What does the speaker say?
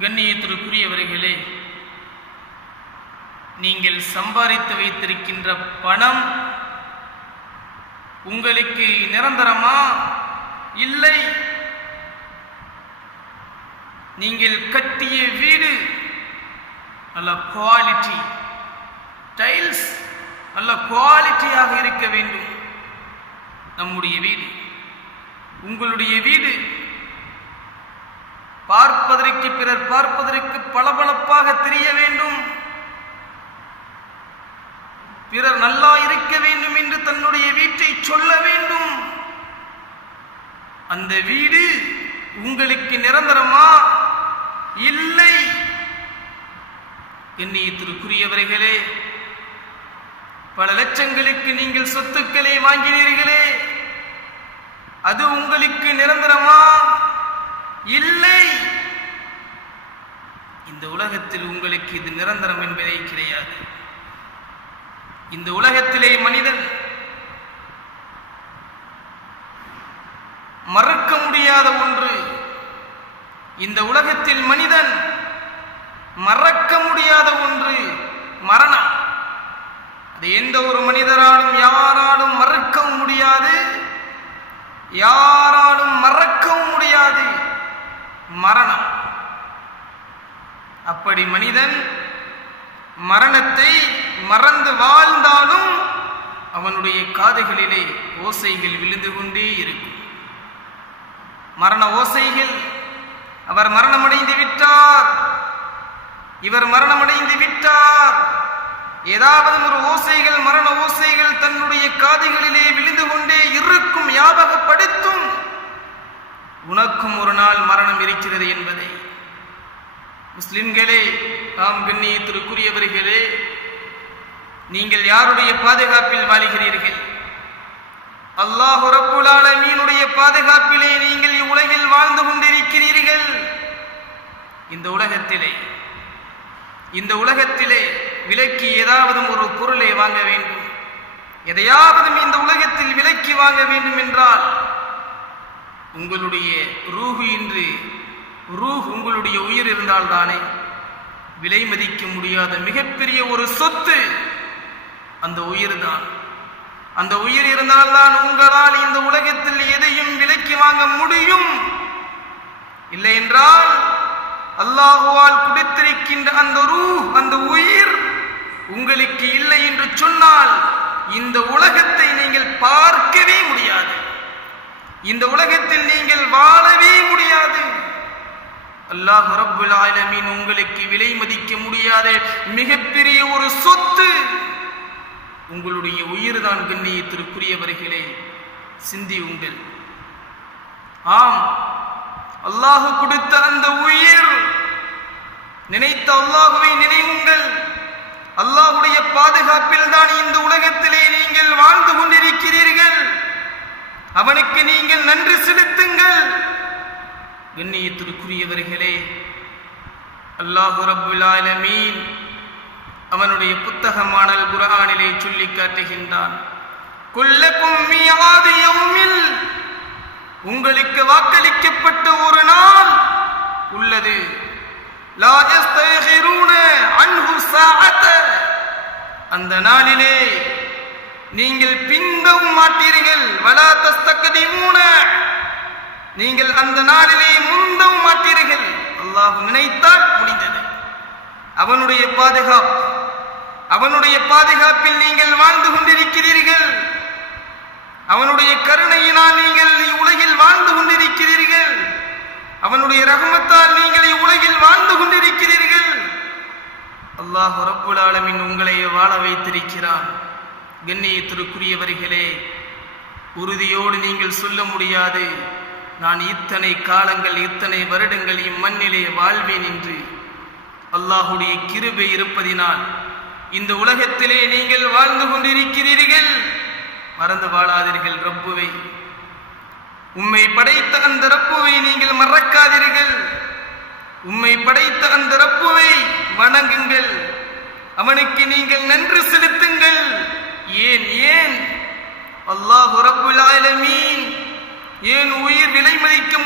கண்ணியத்திற்குரியவர்களே நீங்கள் சம்பாதித்து வைத்திருக்கின்ற பணம் உங்களுக்கு நிரந்தரமா? இல்லை. நீங்கள் கட்டிய வீடு நல்ல குவாலிட்டி டைல்ஸ் நல்ல குவாலிட்டியாக இருக்க வேண்டும். நம்முடைய வீடு உங்களுடைய வீடு பார்ப்பதற்கு பிறர் பார்ப்பதற்கு பளபளப்பாக தெரிய வேண்டும். பிறர் நல்லா இருக்க வேண்டும் என்று தன்னுடைய வீட்டை சொல்ல வேண்டும். அந்த வீடு உங்களுக்கு நிரந்தரமா? இல்லை. எண்ணியத்திற்குரியவர்களே பல லட்சங்களுக்கு நீங்கள் சொத்துக்களை வாங்கினீர்களே அது உங்களுக்கு நிரந்தரமா? இல்லை. இந்த உலகத்தில் உங்களுக்கு இது நிரந்தரம் என்பதே கிடையாது. இந்த உலகத்திலே மனிதன் மறக்க முடியாத ஒன்று. இந்த உலகத்தில் மனிதன் மறக்க முடியாத ஒன்று மரணம். அது எந்த ஒரு மனிதராலும் யாராலும் மறுக்க முடியாது. யார் மறக்கவும் முடியாது மரணம் அப்படி மனிதன் மரணத்தை மறந்து வாழ்ந்தாலும் அவனுடைய காதுகளிலே ஓசைகள் விழுந்து கொண்டே இருக்கும். மரண ஓசைகள் அவர் மரணமடைந்து விட்டார். இவர் மரணமடைந்து விட்டார். ஏதாவது ஒரு ஓசைகள் மரண ஓசைகள் தன்னுடைய காதுகளிலே விழுந்து கொண்டே இருக்கும் ஞாபகப்படுத்தும். உனக்கும் ஒரு நாள் மரணம் இருக்கிறது என்பதை முஸ்லிம்களே ஆம் கண்ணியத்திற்குரியவர்களே நீங்கள் யாருடைய பாதுகாப்பில் வாழ்கிறீர்கள்? அல்லாஹு மீனுடைய பாதுகாப்பிலே நீங்கள் இவ்வுலகில் வாழ்ந்து கொண்டிருக்கிறீர்கள். இந்த உலகத்திலே இந்த உலகத்திலே விலக்கி ஏதாவது ஒரு பொருளை வாங்க வேண்டும். எதையாவது இந்த உலகத்தில் விலக்கி வாங்க வேண்டும் என்றால் உங்களுடைய ரூஹு இன்று ரூஹ் உங்களுடைய உயிர் இருந்தால் தானே? விலை மதிக்க முடியாத மிகப்பெரிய ஒரு சொத்து அந்த உயிர் தான். அந்த உயிர் இருந்தால்தான் உங்களால் இந்த உலகத்தில் எதையும் விலைக்கு வாங்க முடியும். இல்லை என்றால் அல்லாஹுவால் குடித்திருக்கின்ற அந்த ரூ அந்த உயிர் உங்களுக்கு இல்லை என்று சொன்னால் இந்த உலகத்தை நீங்கள் பார்க்கவே முடியாது. இந்த உலகத்தில் நீங்கள் வாழவே முடியாது. அல்லாஹ் ரப்புல் ஆலமீன் உங்களுக்கு விலை மதிக்க முடியாத மிகப்பெரிய ஒரு சொத்து. உங்களுடைய உயிர் தான் கண்ணியத்திற்குரியவர்களே சிந்தி உங்கள். ஆம் அல்லாஹு கொடுத்த அந்த உயிர் நினைத்த அல்லாஹுவை நினைவுங்கள். அல்லாஹுடைய பாதுகாப்பில் தான் இந்த உலகத்திலே நீங்கள் வாழ்ந்து கொண்டிருக்கிறீர்கள். அவனுக்கு நீங்கள் நன்றி செலுத்துங்கள். கண்ணியத்திற்குரியவர்களே அல்லாஹு ரப்புல் அவனுடைய புத்தகமானல் குரானிலே சொல்லி காட்டுகின்றான் உங்களுக்கு வாக்களிக்கப்பட்ட ஒரு நாள் உள்ளது. அந்த நாளிலே நீங்கள் பிந்தவும் மாட்டீர்கள். வலா தஸ்தக்திமூன நீங்கள் அந்த நாளிலே முந்தவும் மாட்டீர்கள். அல்லாஹ் நினைத்தால் முடிந்தது. அவனுடைய பாதுகாப்பு அவனுடைய பாதுகாப்பில் நீங்கள் வாழ்ந்து கொண்டிருக்கிறீர்கள். அவனுடைய கருணையினால் நீங்கள் உலகில் வாழ்ந்து கொண்டிருக்கிறீர்கள். அவனுடைய ரகமத்தால் நீங்கள் உலகில் வாழ்ந்து கொண்டிருக்கிறீர்கள். அல்லாஹ் ரப்புல் ஆலமின் உங்களை வாழ வைத்திருக்கிறான். கண்ணியத்திற்குரியவர்களே உறுதியோடு நீங்கள் சொல்ல முடியாது. நான் இத்தனை காலங்கள் இத்தனை வருடங்கள் இம்மண்ணிலே வாழ்வேன் என்று அல்லாஹுடைய கிருபை இருப்பதினால் இந்த உலகத்திலே நீங்கள் வாழ்ந்து கொண்டிருக்கிறீர்கள். மறந்து வாழாதீர்கள் ரப்புவை. உம்மை படைத்த அந்த ரப்புவை நீங்கள் மறக்காதீர்கள். உம்மை படைத்த அந்த ரப்புவை வணங்குங்கள். அவனுக்கு நீங்கள் நன்றி செலுத்துங்கள். ஏன் ஏன்? அல்லாஹு ரப்புல் ஆலமீன் ஏன் உயிர் விலை மதிக்கும்